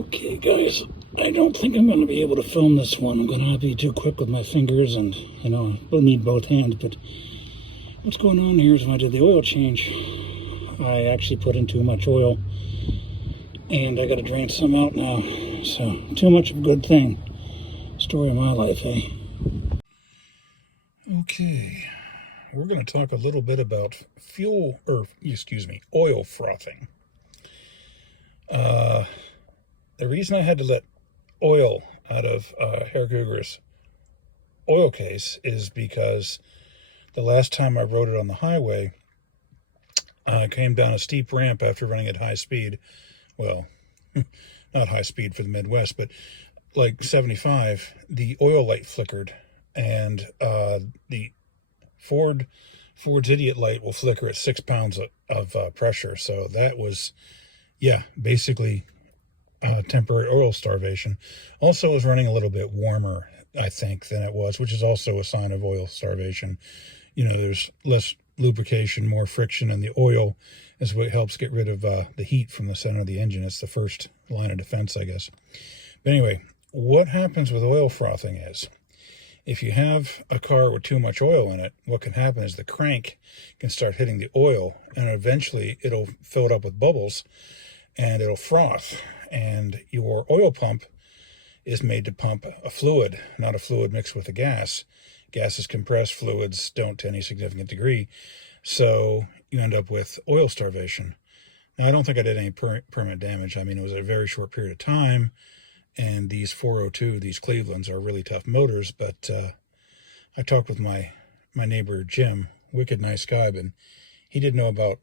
Okay, guys, I don't think I'm going to be able to film this one. I'm going to be too quick with my fingers, and we'll need both hands. But what's going on here is when I did the oil change, I actually put in too much oil, and I got to drain some out now. So, too much of a good thing. Story of my life, eh? Okay, we're going to talk a little bit about oil frothing. The reason I had to let oil out of Herr Cougar's oil case is because the last time I rode it on the highway, I came down a steep ramp after running at high speed. Well, not high speed for the Midwest, but like 75, the oil light flickered, and the Ford's idiot light will flicker at 6 pounds of pressure. So that was, basically temporary oil starvation. Also, it was running a little bit warmer, I think, than it was, which is also a sign of oil starvation. There's less lubrication, more friction, and the oil is what helps get rid of the heat from the center of the engine. It's the first line of defense, I guess. But anyway, what happens with oil frothing is, if you have a car with too much oil in it, what can happen is the crank can start hitting the oil, and eventually it'll fill it up with bubbles, and it'll froth. And your oil pump is made to pump a fluid, not a fluid mixed with a gas. Gases compress, fluids don't to any significant degree. So you end up with oil starvation. Now, I don't think I did any permanent damage. I mean, it was a very short period of time. And these 402, these Clevelands, are really tough motors. But I talked with my neighbor, Jim, wicked nice guy, but he didn't know about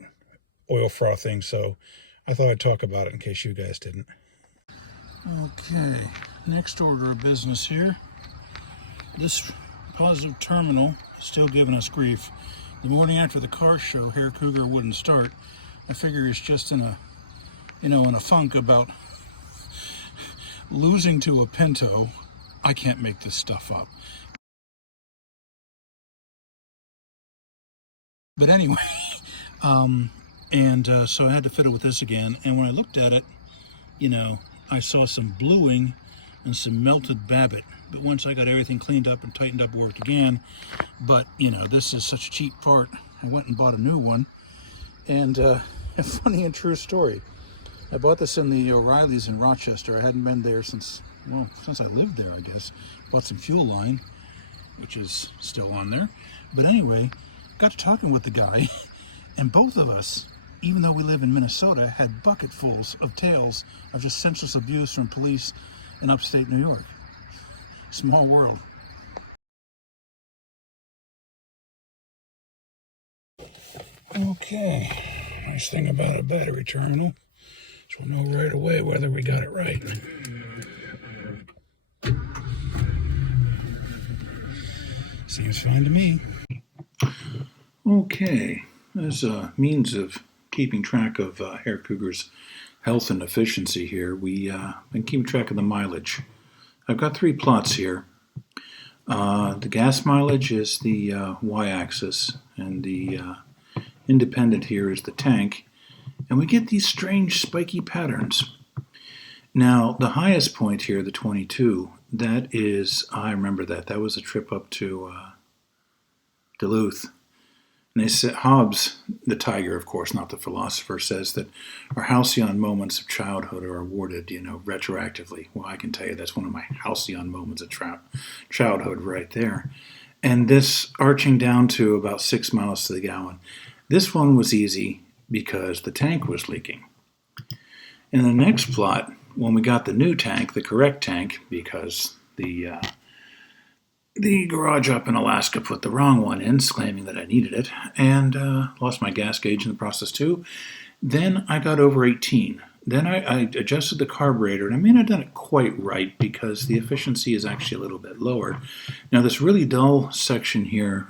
oil frothing. So I thought I'd talk about it in case you guys didn't. Okay, next order of business here. This positive terminal is still giving us grief. The morning after the car show, Herr Cougar wouldn't start. I figure he's just in a funk about losing to a Pinto. I can't make this stuff up. But anyway, so I had to fiddle with this again. And when I looked at it, I saw some bluing and some melted babbitt. But once I got everything cleaned up and tightened up, worked again. But, this is such a cheap part. I went and bought a new one. And a funny and true story. I bought this in the O'Reilly's in Rochester. I hadn't been there since I lived there, I guess. Bought some fuel line, which is still on there. But anyway, got to talking with the guy, and both of us, even though we live in Minnesota, had bucketfuls of tales of just senseless abuse from police in upstate New York. Small world. Okay, nice thing about a battery terminal is we'll know right away whether we got it right. Seems fine to me. Okay, as a means of keeping track of Herr Cougar's health and efficiency here, we been keeping track of the mileage. I've got 3 plots here. The gas mileage is the y-axis, and the independent here is the tank, and we get these strange spiky patterns. Now, the highest point here, the 22, that is, I remember that was a trip up to Duluth. And they said, Hobbes, the tiger, of course, not the philosopher, says that our halcyon moments of childhood are awarded, retroactively. Well, I can tell you that's one of my halcyon moments of childhood right there. And this arching down to about 6 miles to the gallon. This one was easy because the tank was leaking. In the next plot, when we got the new tank, the correct tank, because the garage up in Alaska put the wrong one in, claiming that I needed it, and lost my gas gauge in the process too. Then I got over 18. Then I adjusted the carburetor, and I may not have done it quite right because the efficiency is actually a little bit lower. Now this really dull section here,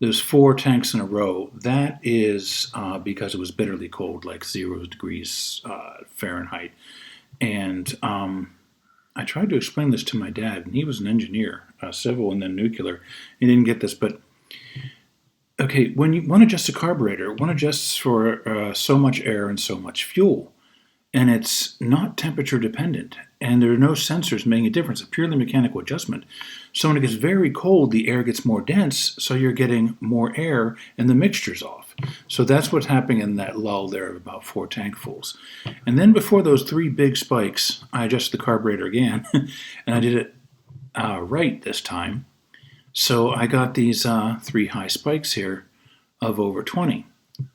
there's 4 tanks in a row. That is because it was bitterly cold, like 0 degrees Fahrenheit. And I tried to explain this to my dad, and he was an engineer, civil and then nuclear. He didn't get this, but okay, when you want to adjust a carburetor, one adjusts for so much air and so much fuel. and it's not temperature dependent, and there are no sensors making a difference. It's purely mechanical adjustment. So when it gets very cold, the air gets more dense, so you're getting more air and the mixture's off. So that's what's happening in that lull there of about 4 tankfuls. And then before those 3 big spikes, I adjusted the carburetor again, and I did it right this time. So I got these 3 high spikes here of over 20.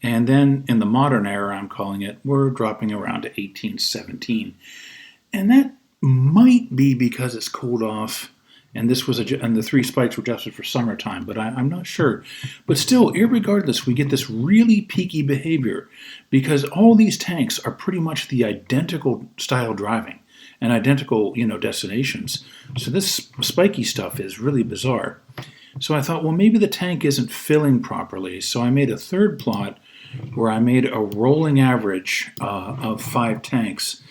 And then in the modern era, I'm calling it, we're dropping around to 18, 17. And that might be because it's cooled off, and this was and the 3 spikes were adjusted for summertime, but I'm not sure. But still, irregardless, we get this really peaky behavior because all these tanks are pretty much the identical style driving and identical, destinations. So this spiky stuff is really bizarre. So I thought, well, maybe the tank isn't filling properly. So I made a third plot where I made a rolling average of 5 tanks.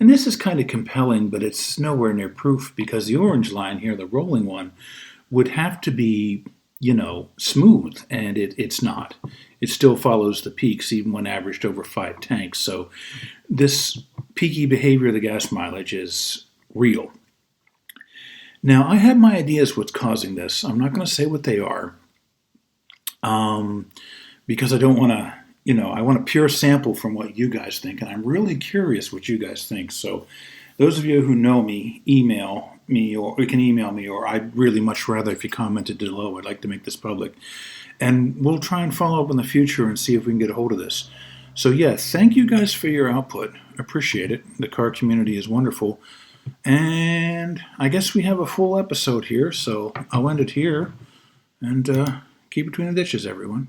And this is kind of compelling, but it's nowhere near proof because the orange line here, the rolling one, would have to be, smooth, and it's not. It still follows the peaks even when averaged over 5 tanks. So this peaky behavior of the gas mileage is real. Now, I have my ideas what's causing this. I'm not going to say what they are because I don't want to, I want a pure sample from what you guys think, and I'm really curious what you guys think. So those of you who know me, email me, or you can email me, or I'd really much rather if you commented below. I'd like to make this public. And we'll try and follow up in the future and see if we can get a hold of this. So yeah, thank you guys for your output. Appreciate it. The car community is wonderful. And I guess we have a full episode here, so I'll end it here. And keep between the ditches, everyone.